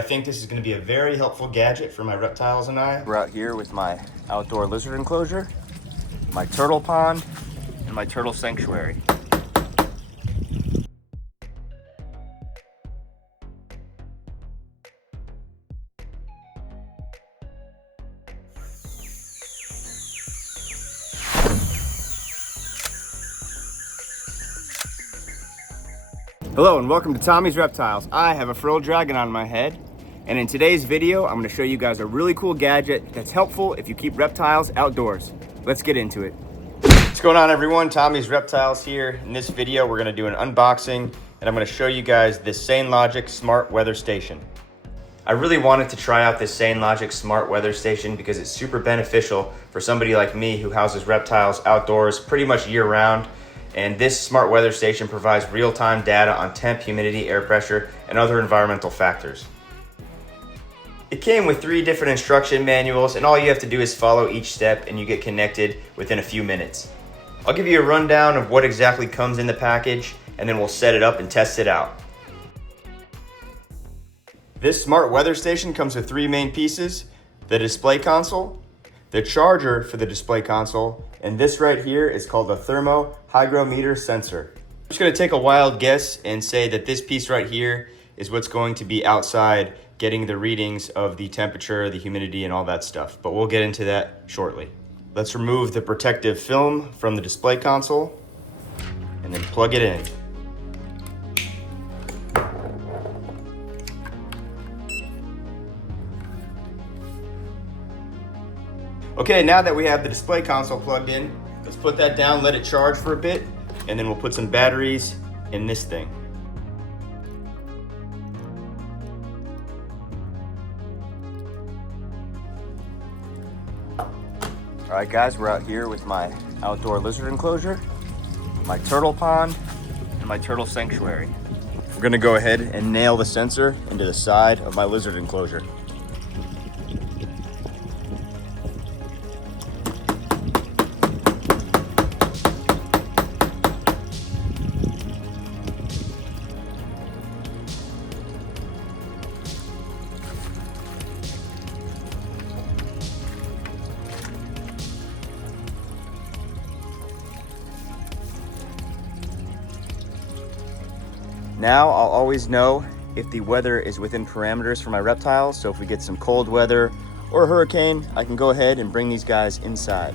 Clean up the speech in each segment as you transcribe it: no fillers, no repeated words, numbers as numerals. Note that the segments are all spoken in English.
I think this is going to be a very helpful gadget for my reptiles and I. We're out here with my outdoor lizard enclosure, my turtle pond, and my turtle sanctuary. Hello and welcome to Tommy's Reptiles. I have a frilled dragon on my head, and in today's video I'm going to show you guys a really cool gadget that's helpful if you keep reptiles outdoors. Let's get into it. What's going on, everyone? Tommy's Reptiles here. In this video we're going to do an unboxing and I'm going to show you guys this Sainlogic smart weather station. I really wanted to try out this Sainlogic smart weather station because it's super beneficial for somebody like me who houses reptiles outdoors pretty much year round. And this smart weather station provides real-time data on temp, humidity, air pressure, and other environmental factors. It came with 3 different instruction manuals, and all you have to do is follow each step and you get connected within a few minutes. I'll give you a rundown of what exactly comes in the package, and then we'll set it up and test it out. This smart weather station comes with 3 main pieces: the display console, the charger for the display console, and this right here is called a thermo hygrometer sensor. I'm just gonna take a wild guess and say that this piece right here is what's going to be outside getting the readings of the temperature, the humidity, and all that stuff, but we'll get into that shortly. Let's remove the protective film from the display console and then plug it in. Okay, now that we have the display console plugged in, let's put that down, let it charge for a bit, and then we'll put some batteries in this thing. All right guys, we're out here with my outdoor lizard enclosure, my turtle pond, and my turtle sanctuary. We're gonna go ahead and nail the sensor into the side of my lizard enclosure. Now I'll always know if the weather is within parameters for my reptiles, so if we get some cold weather or a hurricane, I can go ahead and bring these guys inside.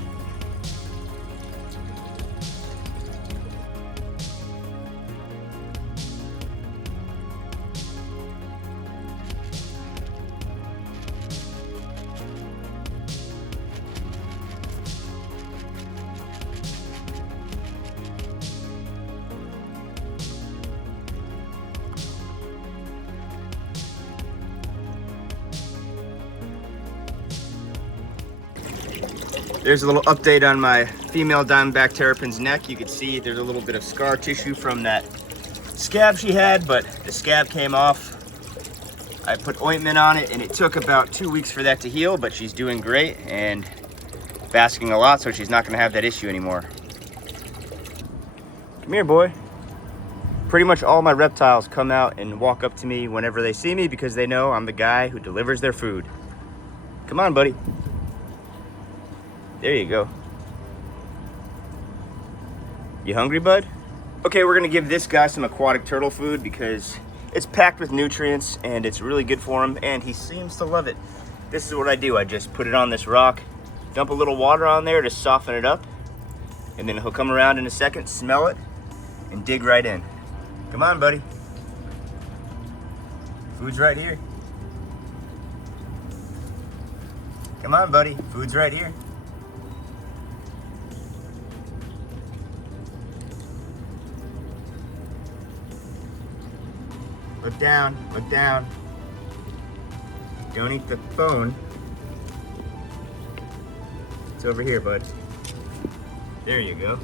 There's a little update on my female diamondback terrapin's neck. You can see there's a little bit of scar tissue from that scab she had, but the scab came off. I put ointment on it and it took about 2 weeks for that to heal, but she's doing great and basking a lot, so she's not gonna have that issue anymore. Come here, boy. Pretty much all my reptiles come out and walk up to me whenever they see me because they know I'm the guy who delivers their food. Come on, buddy. There you go. You hungry, bud? Okay, we're gonna give this guy some aquatic turtle food because it's packed with nutrients and it's really good for him, and he seems to love it. This is what I do. I just put it on this rock, dump a little water on there to soften it up, and then he'll come around in a second, smell it, and dig right in. Come on, buddy. Food's right here. Come on, buddy. Food's right here. Look down, look down. Don't eat the phone. It's over here, bud. There you go.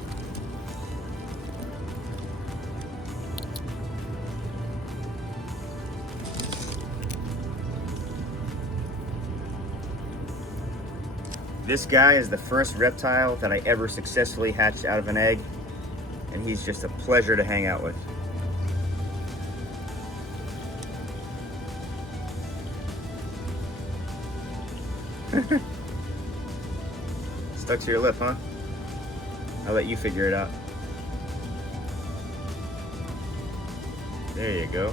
This guy is the first reptile that I ever successfully hatched out of an egg, and he's just a pleasure to hang out with. Stuck to your lip, huh? I'll let you figure it out. There you go.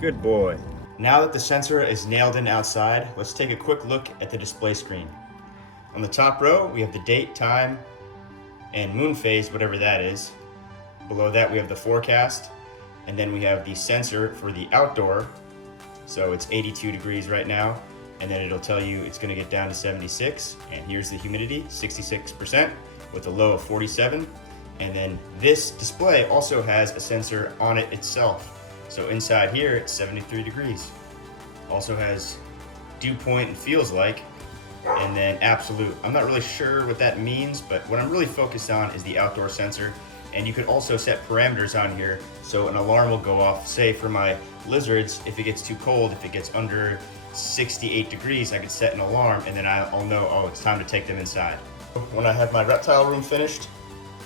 Good boy. Now that the sensor is nailed in outside, let's take a quick look at the display screen. On the top row, we have the date, time, and moon phase, whatever that is. Below that, we have the forecast, and then we have the sensor for the outdoor. So it's 82 degrees right now, and then it'll tell you it's gonna get down to 76, and here's the humidity, 66%, with a low of 47. And then this display also has a sensor on it itself. So inside here, it's 73 degrees. Also has dew point and feels like, and then absolute. I'm not really sure what that means, but what I'm really focused on is the outdoor sensor. And you could also set parameters on here, so an alarm will go off. Say for my lizards, if it gets too cold, if it gets under 68 degrees, I could set an alarm, and then I'll know, oh, it's time to take them inside. When I have my reptile room finished,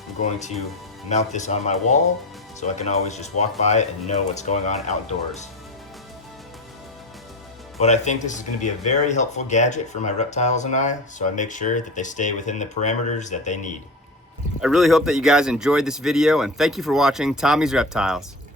I'm going to mount this on my wall, so I can always just walk by it and know what's going on outdoors. But I think this is going to be a very helpful gadget for my reptiles and I, so I make sure that they stay within the parameters that they need. I really hope that you guys enjoyed this video, and thank you for watching Tommy's Reptiles.